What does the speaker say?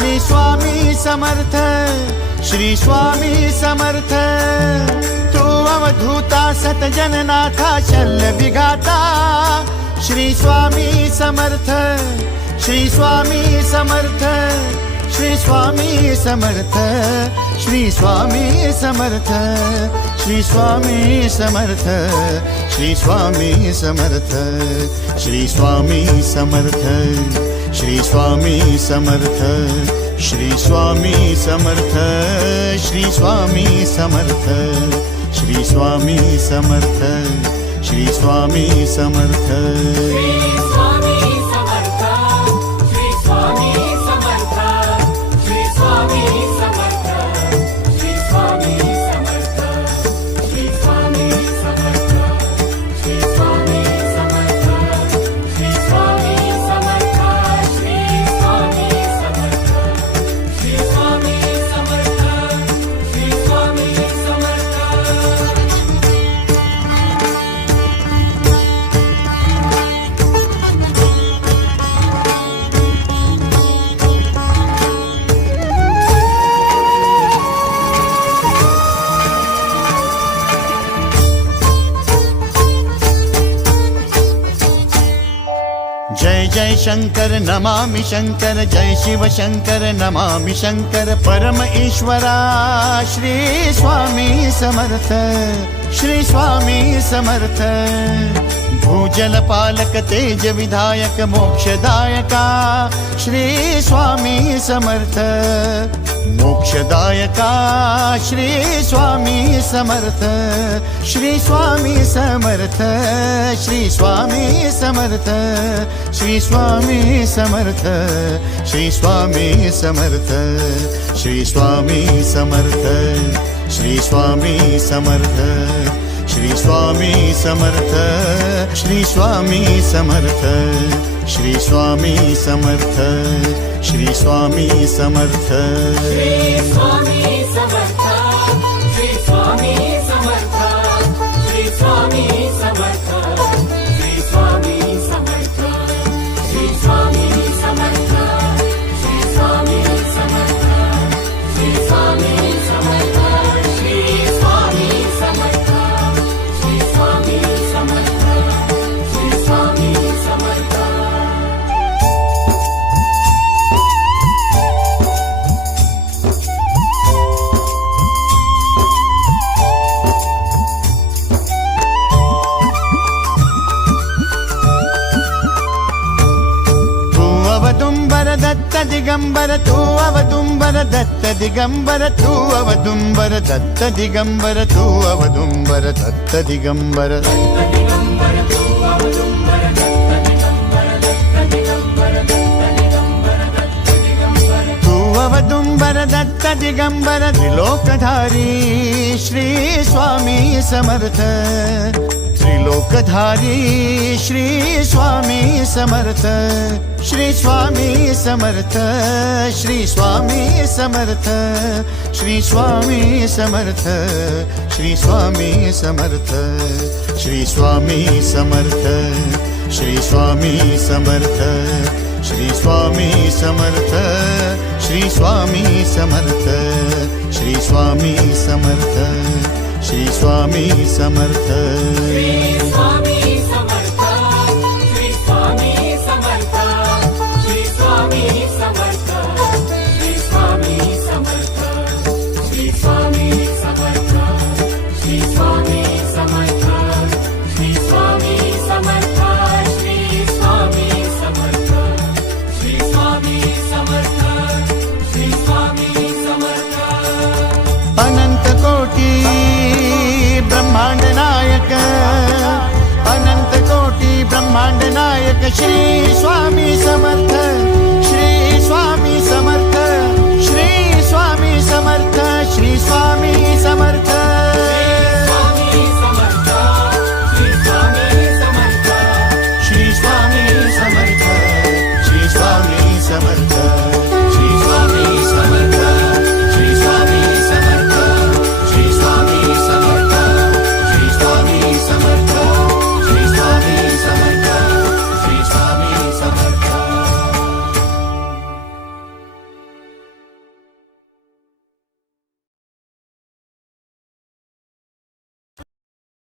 श्री स्वामी समर्थ, श्री स्वामी समर्थ। तू अवधूता सतजननाथा शल्य विघाता, श्री स्वामी समर्थ, श्री स्वामी समर्थ, श्री स्वामी समर्थ, श्री स्वामी समर्थ, श्री स्वामी समर्थ, श्री स्वामी समर्थ, श्री स्वामी समर्थ, श्री स्वामी समर्थ, श्री स्वामी समर्थ, श्री स्वामी समर्थ, श्री स्वामी समर्थ, श्री स्वामी समर्थ। जय जय शंकर नमामि शंकर, जय शिव शंकर नमामि शंकर। परम ईश्वरा श्री स्वामी समर्थ, श्री स्वामी समर्थ। भूजल पालक तेज विधायक मोक्षदायका, श्री स्वामी समर्थ। मोक्षदायका श्री स्वामी समर्थ, श्री स्वामी समर्थ, श्री स्वामी समर्थ, श्री स्वामी समर्थ, श्री स्वामी समर्थ, श्री स्वामी समर्थ, श्री स्वामी समर्थ, श्री स्वामी समर्थ, श्री स्वामी समर्थ, श्री स्वामी समर्थ, श्री स्वामी समर्थ। श्री स्वामी समर्थ, श्री स्वामी समर्थ, श्री स्वामी समर्थ, श्री स्वामी समर्थ, श्री स्वामी समर्थ, श्री स्वामी समर्थ, श्री स्वामी समर्थ, श्री स्वामी समर्थ, श्री स्वामी समर्थ, श्री स्वामी समर्थ। अवदुंबर दत्त दिगंबर, तू अवदुंबर दत्त दिगंबर, तू अवदुंबर दत्त दिगंबर, तू अवदुंबर दत्त दिगंबर। तू अवदुंबर दत्त दिगंबर, त्रिलोकधारी श्री स्वामी समर्थ। त्रिलोकधारी श्री स्वामी समर्थ, श्री स्वामी समर्थ, श्री स्वामी समर्थ, श्री स्वामी समर्थ, श्री स्वामी समर्थ, श्री स्वामी समर्थ, श्री स्वामी समर्थ, श्री स्वामी समर्थ, श्री स्वामी समर्थ, श्री स्वामी समर्थ, श्री स्वामी समर्थ। श्री स्वामी